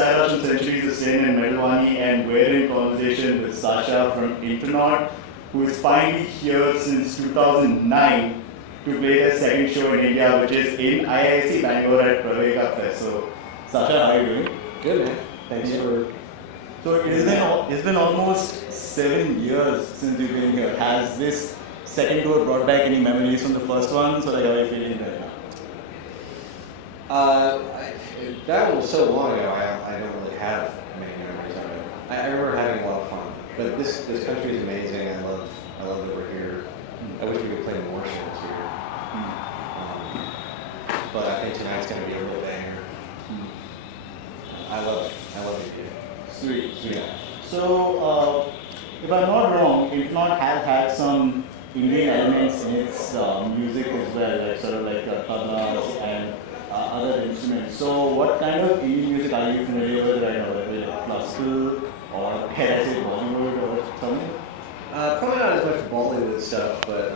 Sacha and Centuries of Sin and Metal Wani, and we're in conversation with Sacha from Intronaut, who is finally here since 2009 to play their second show in India, which is in IIC Bangalore at Pravega Fest. So, Sacha, how are you doing? Good, man. Thanks for... So it's been almost 7 years since you've been here. Has this second tour brought back any memories from the first one? So, like, how are you feeling right now? That was so long ago, I don't really have many memories of it. I remember having a lot of fun. But this country is amazing. I love that we're here. I wish we could play more shows here. But I think tonight's going to be a real banger. I love it. I love it here. Sweet. Yeah. So, if I'm not wrong, Intronaut has had some Indian elements in its music as well, like sort of like tablas and other instruments. So, what kind of Indian music are you familiar with right now? Whether it's classical or Bollywood or something? Probably not as much Bollywood stuff, but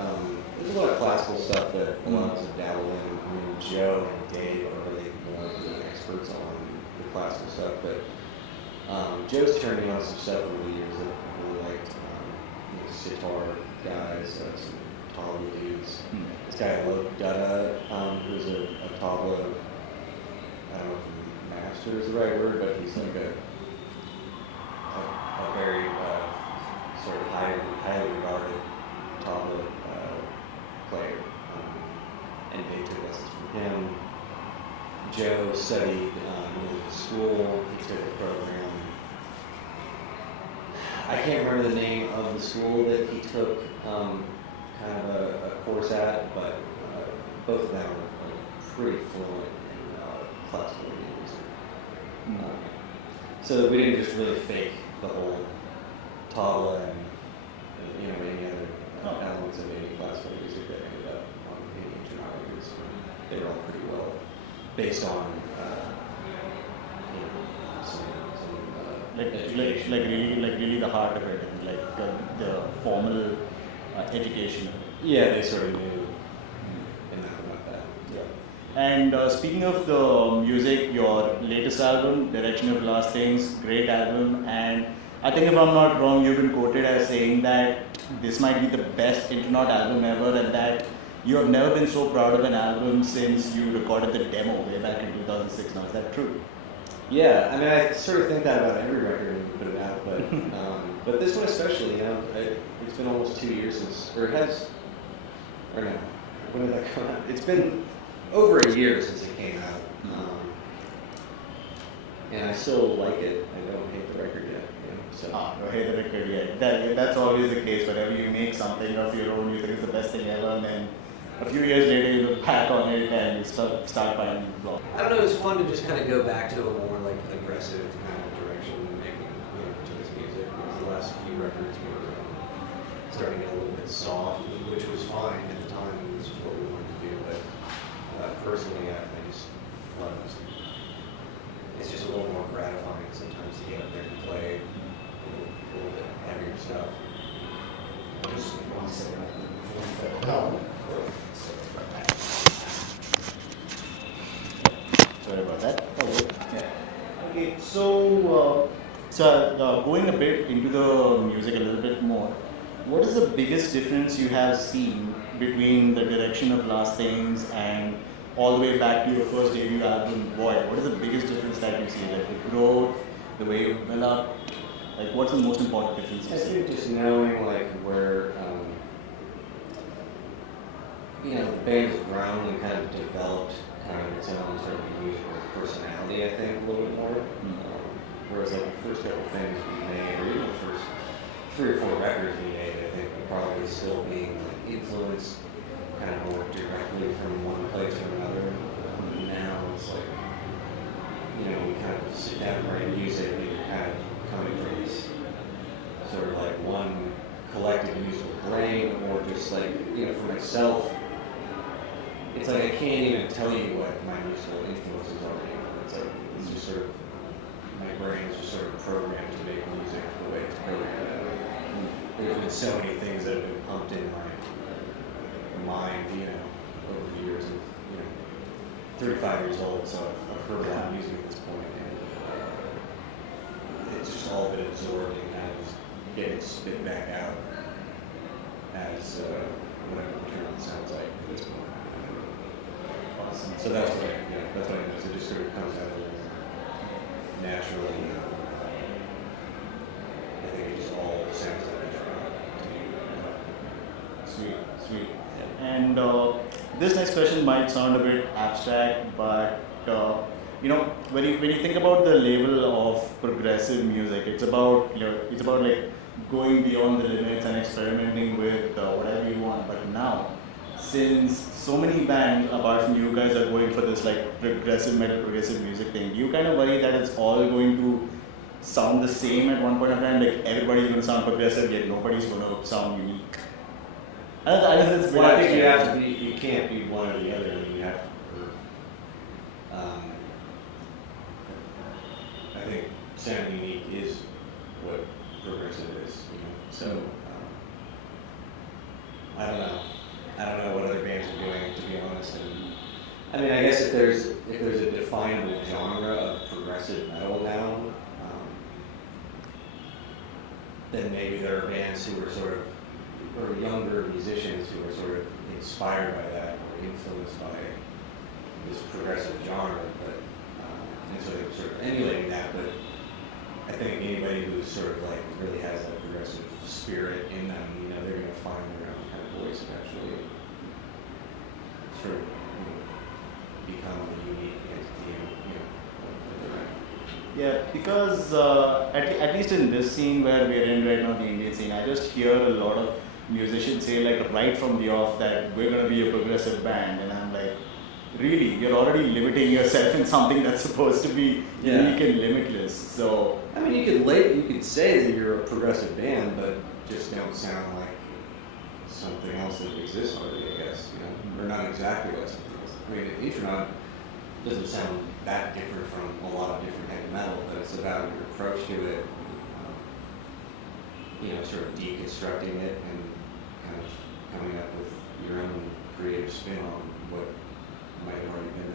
there's a lot of classical stuff that a lot of us dabble in. I mean, Joe and Dave are really more the experts on the classical stuff, but Joe's turned me on some stuff over the years that I really liked. Sitar guys, some tabla dudes. This guy Dada, who's a tabla, I don't know if master is the right word, but he's like a very sort of highly regarded tabla player. And they took lessons from him. Joe studied music at school. He took a program. I can't remember the name of the school that he took kind of a course at, but both of them are pretty fluent in classical music. So we didn't just really fake the whole tabla and any other elements of any classical music that ended up on the Intronaut. They were all pretty well based on really the heart of it, and like the formal education. Yeah, they sort of knew enough about that. Yeah. And speaking of the music, your latest album, Direction of Last Things, great album, and I think if I'm not wrong, you've been quoted as saying that this might be the best Intronaut album ever, and that you have never been so proud of an album since you recorded the demo way back in 2006. Now, is that true? Yeah, I mean, I sort of think that about every record when we put it out, but but this one especially, it's been almost 2 years since, or it has, or no, when did that come out? It's been over a year since it came out, and I still like it. I don't hate the record yet. So. Don't hate the record yet. That's always the case. Whenever you make something of your own, you think it's the best thing ever, and then a few years later you look back on it and you start finding flaws. I don't know, it's fun to just kind of go back to a more like aggressive kind of direction making to this music. The last few records were starting to get a little bit soft, which was fine at the time, and this is what we wanted to do, but personally I just love it. It's just a little more gratifying sometimes to get up there and play a little bit heavier stuff. Just 1 second. Sorry about that. Yeah. Okay, so going a bit into the music a little bit more, what is the biggest difference you have seen between the Direction of Last Things and all the way back to your first debut album, Void? What is the biggest difference that you see? Like the growth, the way you develop? Like, what's the most important difference you I see? think just knowing like where the band has grown and kind of developed kind of its own sort of musical personality, I think, a little bit more. Whereas like the first couple things we made, or even the first 3 or 4 records we made, I think were probably still being like influenced kind of more directly from one place or another. Now it's like, we kind of sit down and write music and you're kind of coming from this sort of like one collective musical brain, or just like, for myself, it's like I can't even tell you what my musical influences are anymore. It's like, it's just sort of, my brain is just sort of programmed to make music the way it's programmed. There's been so many things that have been pumped in my mind, over the years of, 35 years old, so I've heard a lot of music at this point, and it's just all been absorbed and kind of just getting spit back out as whatever the Intronaut sounds like at this point. Awesome. So that's what that's what it is. It just sort of comes out of there naturally. I think it just all sounds like Intronaut to me. Sweet, sweet. And this next question might sound a bit abstract, but when you think about the label of progressive music, it's about like going beyond the limits and experimenting with whatever you want. But now, since so many bands apart from you guys are going for this like progressive metal, progressive music thing, do you kind of worry that it's all going to sound the same at one point of time? Like everybody's going to sound progressive, yet nobody's going to sound unique. I don't know, Well, I think you have to be. You can't be one or the other. I mean, you have to. I think sounding unique is what progressive is. So I don't know. I don't know what other bands are doing, to be honest. And I mean, I guess if there's a definable genre of progressive metal now, then maybe there are bands who are or younger musicians who are sort of inspired by that or influenced by this progressive genre, but and sort of emulating that. But I think anybody who sort of like really has that progressive spirit in them, they're going to find their own kind of voice and actually sort of become a unique entity. Yeah, because at least in this scene where we're in right now, the Indian scene, I just hear a lot of musicians say like right from the off that we're going to be a progressive band, and I'm like, really? You're already limiting yourself in something that's supposed to be unique and limitless. So I mean, you could say that you're a progressive band, but just don't sound like something else that exists already, I guess. Or not exactly like something else. I mean, Intronaut doesn't sound that different from a lot of different heavy metal, but it's about your approach to it, sort of deconstructing it and kind of coming up with your own creative spin on what might have already been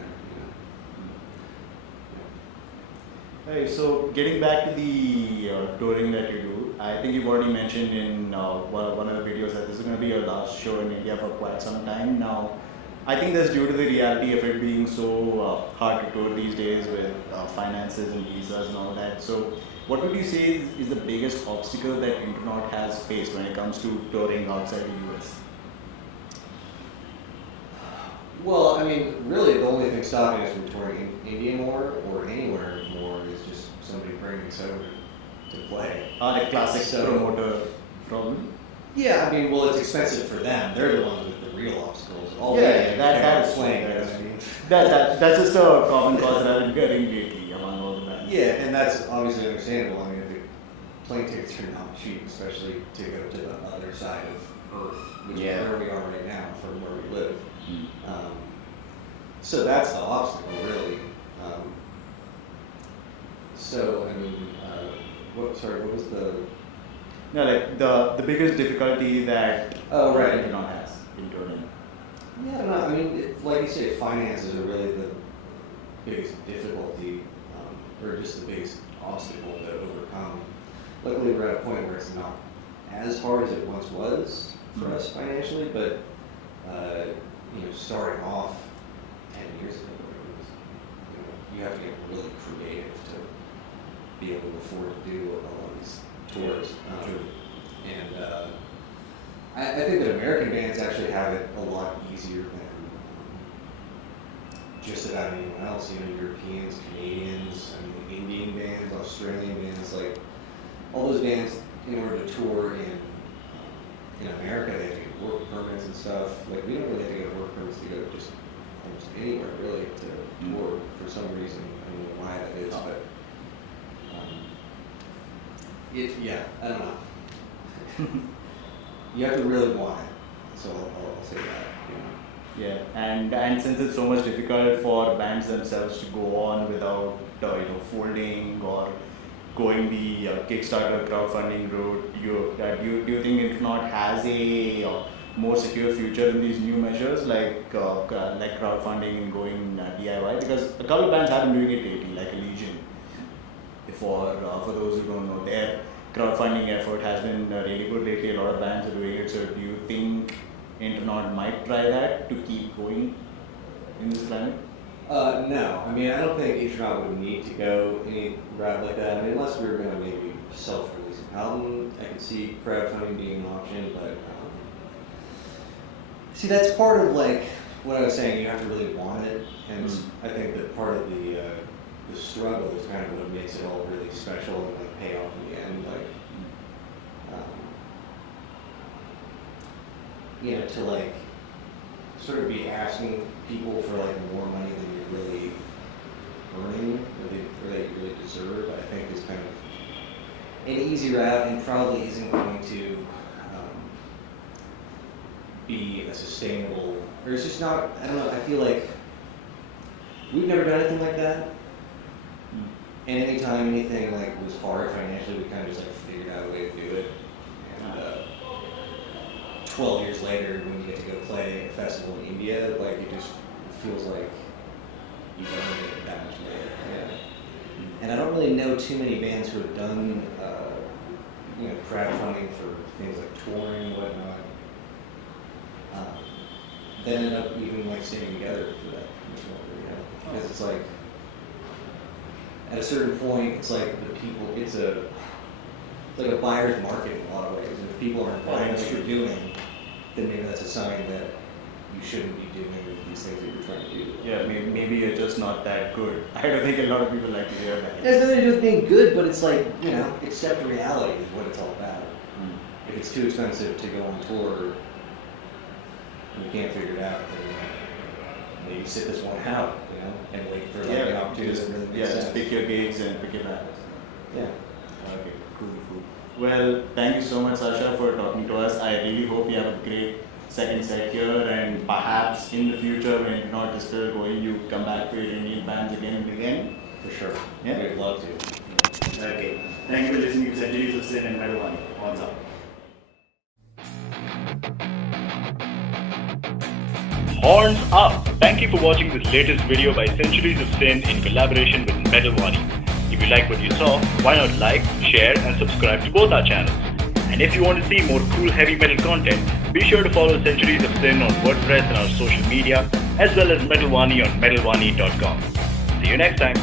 there. Hey, so getting back to the touring that you do, I think you've already mentioned in one of the videos that this is going to be your last show in India for quite some time now. I think that's due to the reality of it being so hard to tour these days with finances and visas and all that. So what would you say is the biggest obstacle that Intronaut has faced when it comes to touring outside the US? Well, I mean, really the only thing stopping us from touring in India more or anywhere more is just somebody bringing us over to play. A classic promoter problem? Yeah, I mean, well, it's expensive for them. They're the ones with the real obstacles. That's playing. That's just a common cause that I've been getting lately among all the bands. Yeah, and that's obviously understandable. I mean, the plane tickets are not cheap, especially to go to the other side of Earth, which is where we are right now from where we live. So that's the obstacle, really. So, I mean, what was the... No, like the biggest difficulty that Intronaut has in touring. Yeah, I don't know. I mean, like you say, finances are really the biggest difficulty, or just the biggest obstacle to overcome. Luckily, we're at a point where it's not as hard as it once was for us financially, but starting off 10 years ago, you have to get really creative to be able to afford to do a lot of these tours. And I think that American bands actually have it a lot easier than just about anyone else. Europeans, Canadians, I mean, Indian bands, Australian bands, like all those bands, in order to tour in America, they have to get work permits and stuff. Like, we don't really have to get work permits to go just almost anywhere really to tour for some reason. I don't know why that is, but I don't know. You have to really want it. So I'll say that. Yeah, and since it's so much difficult for bands themselves to go on without folding or going the Kickstarter crowdfunding route, do you think Intronaut has a more secure future in these new measures like crowdfunding and going DIY? Because a couple of bands have been doing it lately, like Legion. If for those who don't know, their crowdfunding effort has been really good lately. A lot of bands are doing it. So do you think Intronaut might try that to keep going in this climate? No, I mean, I don't think Intronaut would need to go any route like that. I mean, unless we were going to maybe self-release an album, I could see crowdfunding being an option, but see, that's part of like what I was saying. You have to really want it, and I think that part of the struggle is kind of what makes it all really special and like pay off in the end. Like, you know, to like sort of be asking people for like more money than you're really earning or that you really deserve, I think is kind of an easy route and probably isn't going to be a sustainable, or it's just not, I don't know, I feel like we've never done anything like that. And anytime anything like was hard financially, we kind of just like figured out a way to do it. And 12 years later, when you get to go play a festival in India, like it just feels like you've earned it that much later. Yeah. And I don't really know too many bands who have done, you know, crowdfunding for things like touring and whatnot. That end up even like staying together for that much longer, you know? Because it's like, at a certain point, it's like the people, it's like a buyer's market in a lot of ways. And if people aren't buying what you're doing, then maybe that's a sign that you shouldn't be doing these things that you're trying to do. Yeah, maybe you're just not that good. I don't think a lot of people like to hear that. It has nothing to do with being good, but it's like, you know, accept reality is what it's all about. If it's too expensive to go on tour, you can't figure it out, then maybe sit this one out, you know, and wait for like an opportunity that really makes sense. Just pick your gigs and pick your bands. Yeah. Okay, cool. Well, thank you so much, Sacha, for talking to us. I really hope you have a great second set here, and perhaps in the future, when Intronaut is still going, you come back for your Indian bands again and again. For sure. Yeah? We'd love to. Okay. Thank you for listening to Centuries of Sin and Metal Wani. What's up? Horns up! Thank you for watching this latest video by Centuries of Sin in collaboration with Metal Wani. If you like what you saw, why not like, share and subscribe to both our channels. And if you want to see more cool heavy metal content, be sure to follow Centuries of Sin on WordPress and our social media, as well as Metal Wani on metalwani.com. See you next time.